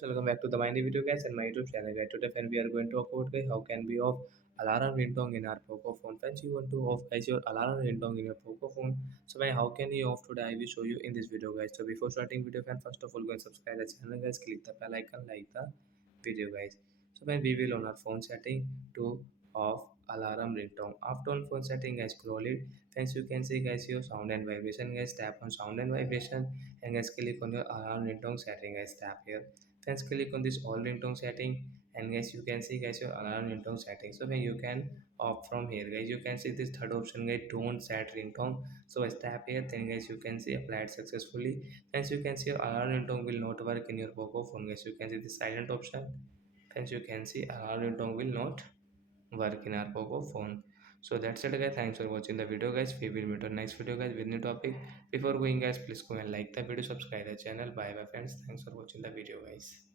Welcome back to the Mindy video guys and my YouTube channel guys. Today friend we are going to talk about guys how can we off alarm ringtone in our Poco phone. Friends, you want to off guys your alarm ringtone in your Poco phone. So man, how can you off today? I will show you in this video guys. So before starting video friend, first of all go and subscribe the channel guys. Click the bell icon, like the video guys. So when we will on our phone setting to off alarm ringtone. After on phone setting guys, scroll it. Friends, you can see guys your sound and vibration guys. Tap on sound and vibration and guys click on your alarm ringtone setting guys. Tap here. Friends, click on this all ringtone setting and guys you can see guys your alarm ringtone setting. So when you can opt from here guys, you can see this third option guys, don't set ringtone. So I tap here, then guys you can see applied successfully. Friends, you can see your alarm ringtone will not work in your Poco phone guys. You can see the silent option. Friends, you can see alarm ringtone will not work in our Poco phone. So that's it guys, thanks for watching the video guys. We will meet on next video guys with new topic. Before going guys, please go and like the video, subscribe the channel. Bye bye friends, thanks for watching the video guys.